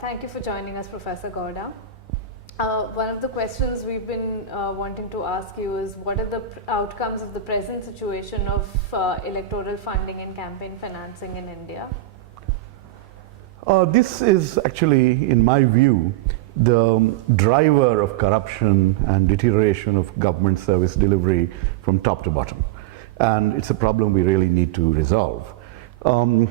Thank you for joining us, Professor Gowda. One of the questions we've been wanting to ask you is, what are the outcomes of the present situation of electoral funding and campaign financing in India? This is actually, in my view, the driver of corruption and deterioration of government service delivery from top to bottom. And it's a problem we really need to resolve.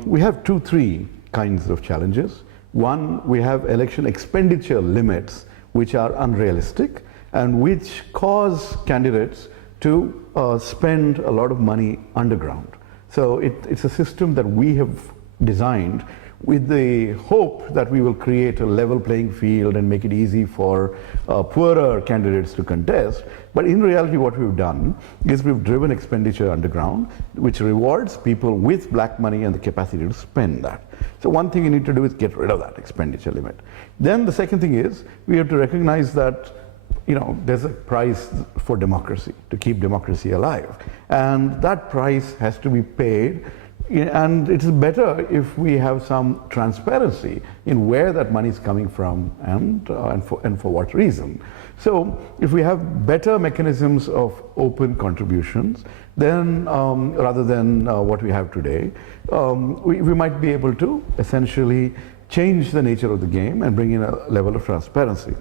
We have three kinds of challenges. One, we have election expenditure limits which are unrealistic and which cause candidates to spend a lot of money underground. So it's a system that we have designed with the hope that we will create a level playing field and make it easy for poorer candidates to contest. But in reality, what we've done is we've driven expenditure underground, which rewards people with black money and the capacity to spend that. So one thing you need to do is get rid of that expenditure limit. Then the second thing is we have to recognize that there's a price for democracy, to keep democracy alive. And that price has to be paid. And it is better if we have some transparency in where that money is coming from and for what reason. So if we have better mechanisms of open contributions, then rather than what we have today, we might be able to essentially change the nature of the game and bring in a level of transparency.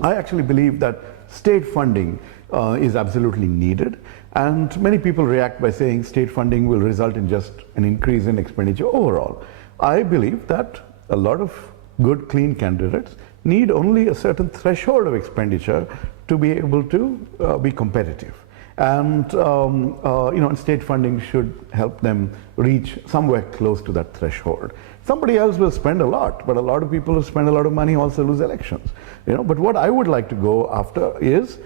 I actually believe that state funding is absolutely needed. And many people react by saying state funding will result in just an increase in expenditure overall. I believe that a lot of good, clean candidates need only a certain threshold of expenditure to be able to be competitive. And state funding should help them reach somewhere close to that threshold. Somebody else will spend a lot, but a lot of people who spend a lot of money also lose elections. But what I would like to go after is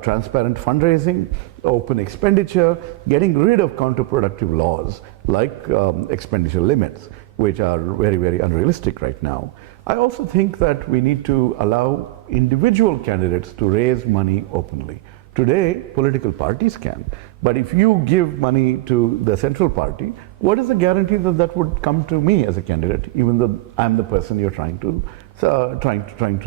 transparent fundraising, open expenditure, getting rid of counterproductive laws like expenditure limits, which are very, very unrealistic right now. I also think that we need to allow individual candidates to raise money openly. Today, political parties can, but if you give money to the central party, what is the guarantee that that would come to me as a candidate, even though I'm the person you're trying to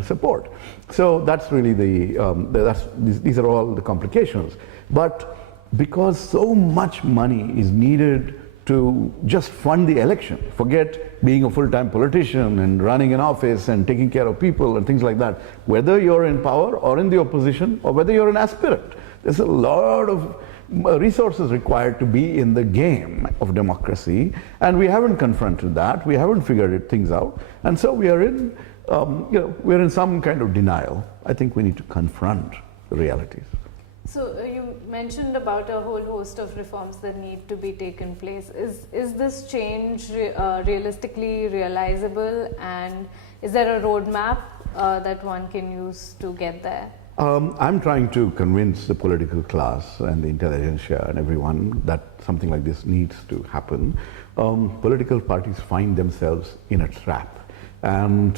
support? So that's really these are all the complications. But because so much money is needed to just fund the election, forget being a full-time politician and running an office and taking care of people and things like that, whether you're in power or in the opposition or whether you're an aspirant, there's a lot of resources required to be in the game of democracy, and we haven't confronted that, we haven't figured things out, and so we are in we're in some kind of denial. I think we need to confront the realities. So you mentioned about a whole host of reforms that need to be taken place. Is this change realistically realizable, and is there a roadmap that one can use to get there? I'm trying to convince the political class and the intelligentsia and everyone that something like this needs to happen. Political parties find themselves in a trap, and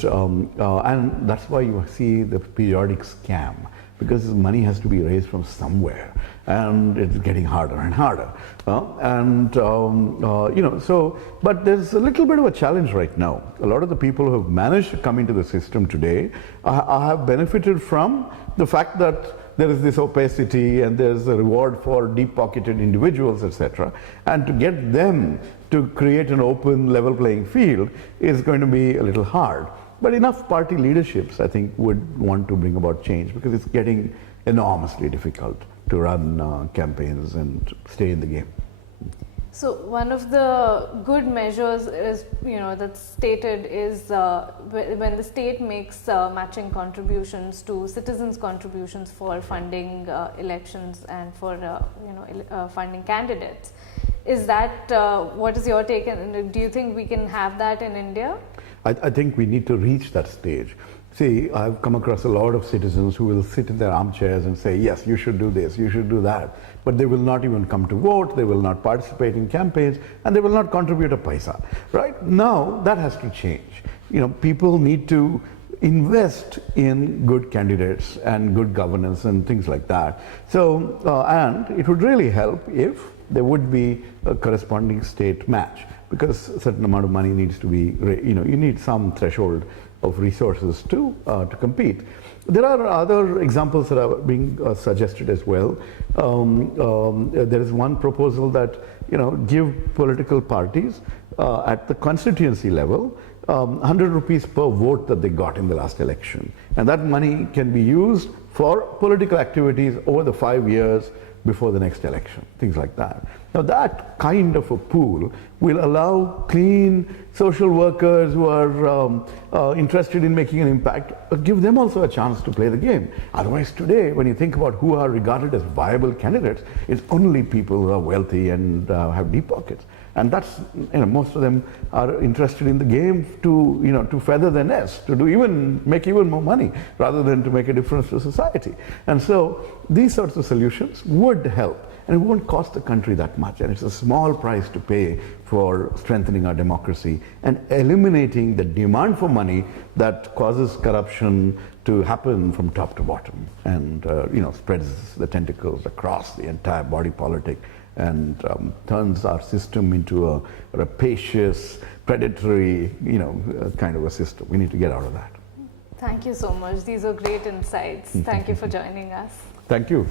that's why you see the periodic scam, because money has to be raised from somewhere, and it's getting harder and harder. But there's a little bit of a challenge right now. A lot of the people who have managed to come into the system today have benefited from the fact that there is this opacity and there's a reward for deep-pocketed individuals, etc. And to get them to create an open, level playing field is going to be a little hard. But enough party leaderships, I think, would want to bring about change, because it's getting enormously difficult to run campaigns and stay in the game. So one of the good measures is, that's stated is when the state makes matching contributions to citizens' contributions for funding elections and for funding candidates. Is that what is your take? And do you think we can have that in India? I think we need to reach that stage. See, I've come across a lot of citizens who will sit in their armchairs and say, yes, you should do this, you should do that. But they will not even come to vote, they will not participate in campaigns, and they will not contribute a paisa. Right? Now, that has to change. People need to invest in good candidates and good governance and things like that. So, and it would really help if there would be a corresponding state match. because a certain amount of money needs to be, you need some threshold of resources to compete. There are other examples that are being suggested as well. There is one proposal that, give political parties at the constituency level 100 rupees per vote that they got in the last election. And that money can be used for political activities over the 5 years before the next election, things like that. Now that kind of a pool will allow clean social workers who are interested in making an impact, give them also a chance to play the game. Otherwise today, when you think about who are regarded as viable candidates, it's only people who are wealthy and have deep pockets. And that's, most of them are interested in the game to feather their nest, to make even more money, rather than to make a difference to society. And so these sorts of solutions would help, and it won't cost the country that much. And it's a small price to pay for strengthening our democracy and eliminating the demand for money that causes corruption to happen from top to bottom, and spreads the tentacles across the entire body politic, and turns our system into a rapacious, predatory, kind of a system. We need to get out of that. Thank you so much. These are great insights. Thank you for joining us. Thank you.